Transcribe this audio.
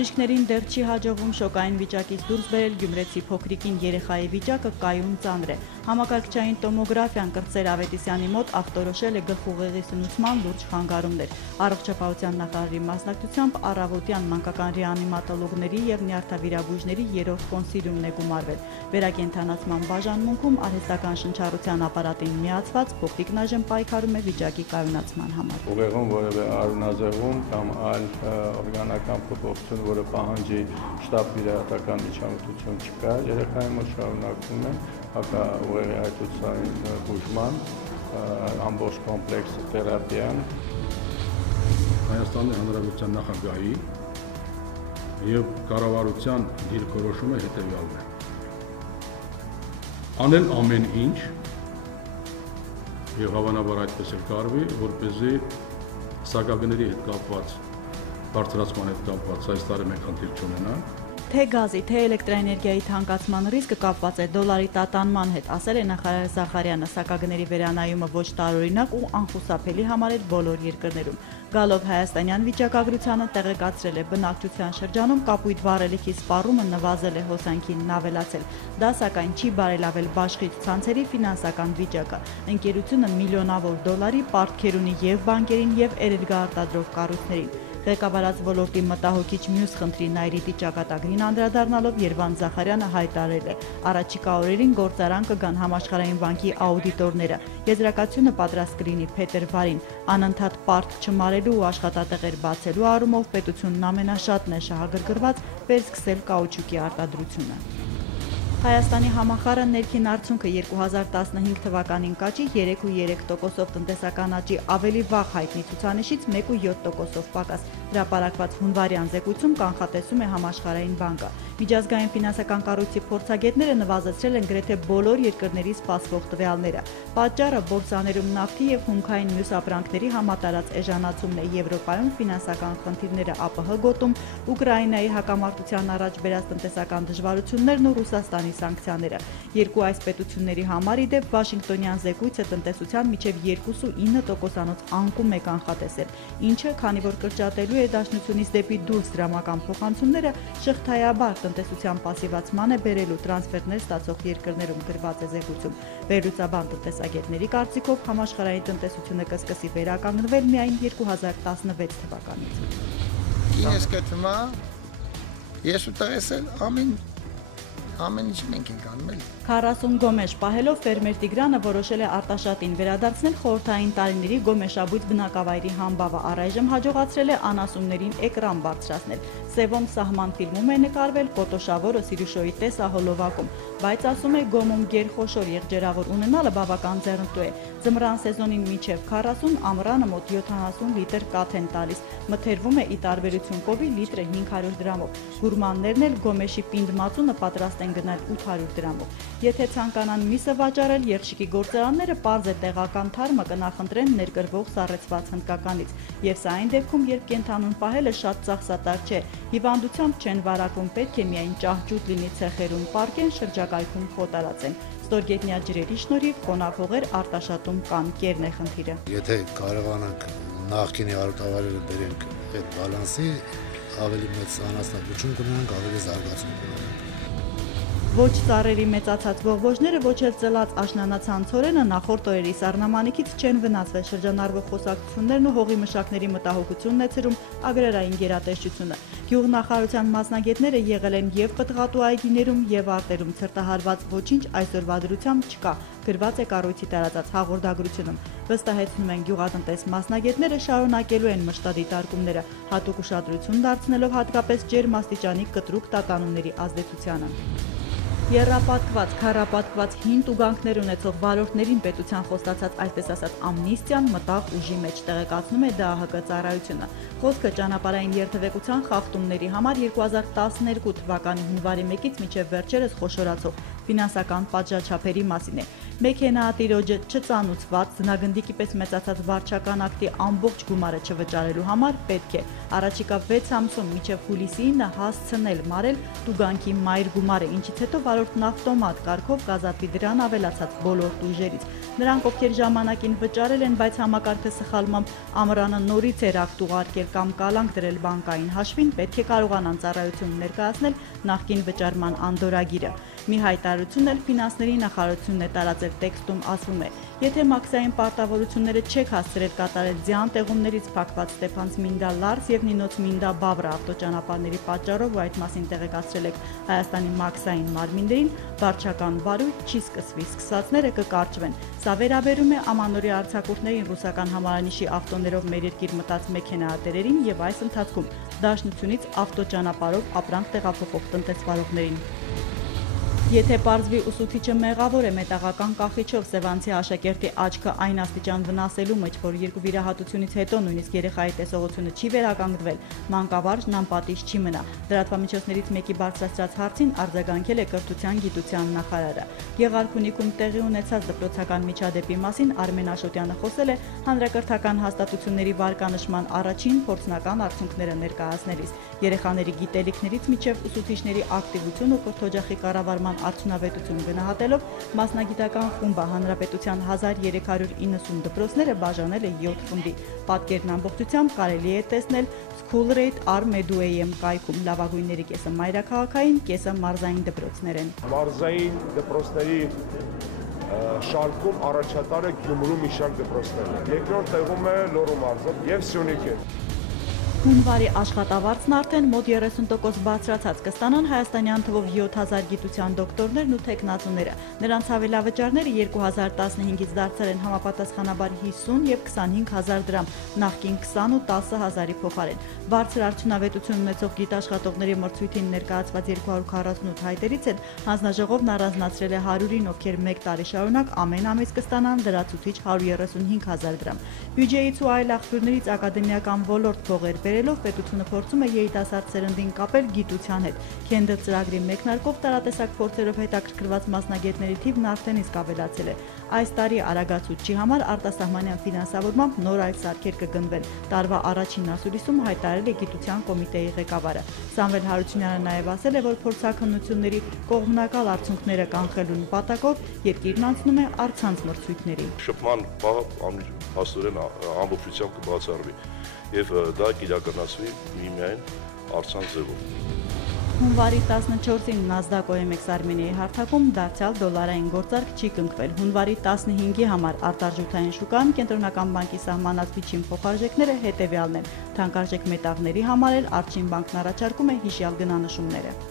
Բժիշկներին դեռ չի հաջողվում շոկային վիճակից դուրս բերել գյումրեցի փոքրիկին երեխայի վիճակը կայուն ծանր է։ Համակարգչային տոմոգրաֆիան Կրտսեր Ավետիսյանի մոտ ախտորոշել է գլխուղեղի սնուցման լուրջ խանգարումներ։ Առողջապահության նախարարի մասնակցությամբ առավոտյան մանկական ռեանիմատոլոգների եւ նյարդավիրաբույժների 3-րդ կոնսիլիումն է գումարվել։ Վերակենդանացման բաժանմունքում արհեստական շնչառության ապարատին միացված փոքրիկն այժմ պայքարում է վիճակի կայունացման համար։ Ուղեղում որևէ արունազեղում կամ այլ օրգանական փոփոխություն, որը պահանջի շտապ վիրահատական միջամտություն չկա, երեխայի մոտ շարունակվում է հակաուղեղի հայտուցային բուժման ամբողջ կոմպլեքս թերապիան։ Հայաստանի Հանրապետության նախագահի եւ կառավարության դիրքորոշումը հետեւյալն է. անել ամեն ինչ եւ հավանաբար այդպես էլ կարվի, որպեսզի սակագների հետ կապված բարձրացման հետ կապված այս տարի մենք խնդիր չունենանք։ Թե գազի, թե էլեկտրաէներգիայի թանկացման ռիսկը կապված է դոլարի տատանման հետ, ասել է նախարար Զախարյանը, սակագների վերանայումը ոչ տարօրինակ ու անխուսափելի համարել բոլոր երկրներում։ Գալով հայաստանյան վիճակագրությանը տեղեկացրել է բնակչության շրջանում կապույտ վառելիքի սպառումը նվազել է, հոսանքին ավելացել։ Դա սակայն չի բարելավել բաշխից ցանցերի ֆինանսական վիճակը։ Ընկերությունը միլիոնավոր դոլարի պարտքեր ունի եւ բանկերին եւ էներգոարտադրող կառույցներին։ Ղեկավարած ոլորտի մտահոգիչ մյուս խնդրի նայրիտի ճակատագրին անդրադառնալով Երվանդ Զախարյանը հայտարարել է. առաջիկա օրերին գործարան կգան Համաշխարհային բանկի աուդիտորները։ Եզրակացությունը պատրաստ կլինի փետրվարին։ Անընդհատ պարտք չմարելու ու աշխատատեղեր բացելու առումով պետությունն ամենաշատն է շահագրգռված վերսկսել կաուչուկի արտադրությունը։ Հայաստանի համախառն ներքին արդյունքը 2015 թվականին կաճի 3,3%-ով տնտեսական աճի ավելի վաղ հայտնի ցուցանիշից 1,7%-ով պակաս։ Հրապարակված հունվարյան զեկույցում կանխատեսում է Համաշխարհային բանկը։ Միջազգային ֆինանսական կառույցի փորձագետները նվազեցրել են գրեթե բոլոր երկրների սպասվող տվյալները։ Պատճառը բորսաներում նավթի եւ հումքային մյուս ապրանքների համատարած էժանացումն է, Եվրոպայում ֆինանսական խնդիրները, ԱՊՀ գոտում, Ուկրաինայի հակամարտության առաջ բերած տնտեսական դժվարություններն ու Ռուսաստանի սանկցիաները։ Երկու այս պետությունների համար ի դեպ Վաշինգտոնյան զեկույցը տնտեսության միջև 2,9%-անոց անկում է կանխատեսել, ինչը, քանի որ կրճատելու է դաշնությունից դեպի դուրս դրամական փոխանցումները, շղթայաբար տնտեսության պասիվացման է բերելու տրանսֆերներ ստացող երկրներում գրված է զեկույցում։ Վերլուծաբան տնտեսագետների կարծիքով համաշխարհային տնտեսությունը կսկսի վերականգնվել միայն 2016 թվականից։ Ես կտվում ես ուտեսել ամեն ինչ մենք ենք անում էլի։ 40 գոմեշ պահելով ֆերմեր Տիգրանը որոշել է Արտաշատին վերադարձնել խորհրդային տարիների գոմեշաբույծ բնակավայրի համբավը, առայժմ հաջողացրել է անասուններին էկրան բարձրացնել։ Սևոն սահման ֆիլմում է նկարվել Կոտոշավորը Սիրուշոյի տեսահոլովակում, բայց ասում է գոմում գերխոշոր եղջերավոր ունենալը բավական ձեռնտու է։ Ձմռան սեզոնին մինչև 40 ամռանը մոտ 70 լիտր կաթ են տալիս, մթերվում է ի տարբերություն կովի լիտրը 500 դրամով։ Գուրմաններն էլ գոմեշի պինդ մածունը պատրաստ են գնել 800 դրամով։ Եթե ցանկանան միսը վաճառել, եղշիկի գործարանները պարզ է տեղական թարմը կնախընտրեն ներկրվող սառեցված հնդկականից, եւ սա այն դեպքում, երբ կենթանուն պահելը շատ ծախսատար չէ, հիվանդությամբ չեն վարակում, պետք է միայն ճահճուտ լինի ցեխերում պարկեն, շրջակայքում խոտարացեն։ Ստորգետնյա ջրերի շնորհիվ խոնավ հողեր Արտաշատում կան, կերն է խնդիրը։ Եթե կարողանանք նախկինի արոտավայրերը բերենք այդ բալանսի, ավելի մեծ անասնաբուժություն կունենանք, ավելի զարգացում կունենանք։ Ոչ ծառերի մեծացած ողբոջները, ոչ էլ ծլած աշնանացան ցորենը նախորդ օրերի սառնամանիքից չեն վնասվել, շրջանառվող խոսակցություններն ու հողի մշակների մտահոգությունն է ցրում agrarային գերատեսչությունը։ Գյուղնախարարության մասնագետները եղել են եւ պտղատու այգիներում եւ արտերում, ցրտահարված ոչինչ այսօրվա դրությամբ չկա, գրված է կառույցի տարածած հաղորդագրությունում։ Վստահեցնում են գյուղատնտես մասնագետները շարունակելու են մշտադիտարկումները, հատուկ ուշադրություն դարձնելով հատկապես ջերմաստիճանի կտրուկ տատանումների ազդեցությանը։ Եռապատկված, քառապատկված հին տուգանքներ ունեցող վարորդներին պետության խոստացած այսպես ասած ամնիստիան մտավ ուժի մեջ, տեղեկացնում է ԴԱՀԿ ծառայությունը։ Խոսքը ճանապարհային երթևեկության խախտումների համար 2012 թվականի հունվարի 1-ից մինչև վերջերս խոշորացող ֆինանսական պատժաչափերի մասին է։ Մեքենատիրոջը չծանուցված զնագնդիկի պես մեծացած վարչական ակտի ամբողջ գումարը չվճարելու համար պետք է առաջիկա 6 ամսում մինչև հուլիսի 9 հասցնել մարել տուգանքի մայր գումարը, ինչից հետո 500 նավտոմատ կարգով կազատվի դրան ավելացած բոլոր տույժերից։ Նրանք, ովքեր ժամանակին վճարել են, բայց համակարգը սխալմամբ ամռանը նորից էր ակտ ուղարկել կամ կալանք դրել բանկային հաշվին, պետք է կարողանան ծառայություն ներկայացնել նախկին վճարման անդորրագիրը։ Մի հայտարարություն էլ ֆինանսների նախարարությունն է տարածել, տեքստում ասվում է. Եթե մաքսային պարտավորությունները չեք հասցրել կատարել ձյան տեղումներից փակված Ստեփանց Մինդա Լարս եւ Նինոց Մինդա Բավրա ավտոճանապարհների պատճառով ու այդ մասին տեղեկացրել եք Հայաստանի մաքսային մարմիններին, վարչական վարույթ չի սկսվի, սկսածները կկարճվեն։ Սա վերաբերում է ամանորյա արձակուրդներին, ռուսական համարանիշի ավտոներով մեր երկիր մտած մեքենայատերերին եւ այս ընթացքում դաշնությունից ավտոճանապարհով ապրանք տեղափոխող տնտեսվարողներին։ Եթե պարզվի ուսուցիչը մեղավոր է մետաղական կախիչով Սևանցի աշակերտի աչքը այն աստիճան վնասելու մեջ, որ երկու վիրահատությունից հետո նույնիսկ երեխայի տեսողությունը չի վերականգնվել, մանկավարժն անպատիժ չի մնա։ Լրատվամիջոցներից մեկի բարձրացրած հարցին արձագանքել է կրթության գիտության նախարարը։ Գեղարքունիքում տեղի ունեցած դպրոցական միջադեպի մասին Արմեն Աշոտյանը խոսել է հանրակրթական հաստատությունների վարկանշման առաջին փորձնական արդյունքները ներկայացնելիս։ Երեխաների գիտելիքներից մինչև ուսուցիչների ակտիվություն ու կրթօջախի կառավարման արդյունավետություն գնահատելով մասնագիտական խումբը հանրապետության 1390 դպրոցները բաժանել է 7 խմբի։ Պատկերն ամբողջությամբ կարելի է տեսնել Schoolrate.ar.medu.am կայքում։ Լավագույնների կեսը մայրաքաղաքային, կեսը մարզային դպրոցներ են։ Մարզային դպրոցների շարքում առաջատարը Գյումրու մի շարք դպրոցներն են։ Երկրորդ տեղում է Լոռու մարզը եւ Սյունիքը։ Հունվարի աշխատավարձն արդեն մոտ 30% բարձրացած կստանան հայաստանյան թվով 7000 գիտության դոկտորներն ու թեկնածուները։ Նրանց հավելավճարները 2015-ից դարձել են համապատասխանաբար 50 եւ 25000 դրամ, նախկին 20 ու 10000-ի փոխարեն։ Բարձր արդյունավետություն ունեցող գիտաշխատողների մրցույթին ներկայացված 248 հայտերից էլ հանձնաժողովն առանձնացրել է 100-ին, ովքեր 1 տարի շարունակ ամեն ամիս կստանան լրացուցիչ 135000 դրամ։ Բյուջեից ու այլ աղբյուրներից ակադեմիական ոլորտ փողեր բերելով պետությունը փորձում է երիտասարդ սերնդին կապել գիտության հետ։ Քենդը ծրագրի մեկնարկով տարատեսակ փորձերով հետաքրքրված մասնագետների թիվն արդեն իսկ ավելացել է։ Այս տարի արագացուցչի համար արտասահմանյան ֆինանսավորմամբ նոր այլ սարքեր կգնվեն։ Տարվա առաջին ասուլիսում հայտարարել է գիտության կոմիտեի ղեկավարը։ Սամվել Հարությունյանը նաև ասել է, որ փորձաքննությունների կողմնակալ արդյունքները կանխելու նպատակով երկիրն անցնում է առցանց մրցույթների։ Շփման պահը հաստորեն ամբողջությամբ կբացառվի եւ դա կիրականացվի միմիայն առցանց ձևով։ Հունվարի 14-ին NASDAQ OMX Armenia-ի հարթակում դարձյալ դոլարային գործարք չի կնքվել։ Հունվարի 15-ի համար արտարժութային շուկայում Կենտրոնական բանկի սահմանած միջին փոխարժեքները հետևյալն են։ Թանկարժեք մետաղների համար էլ Արջին բանկն առաջարկում է հիշյալ գնանշումները։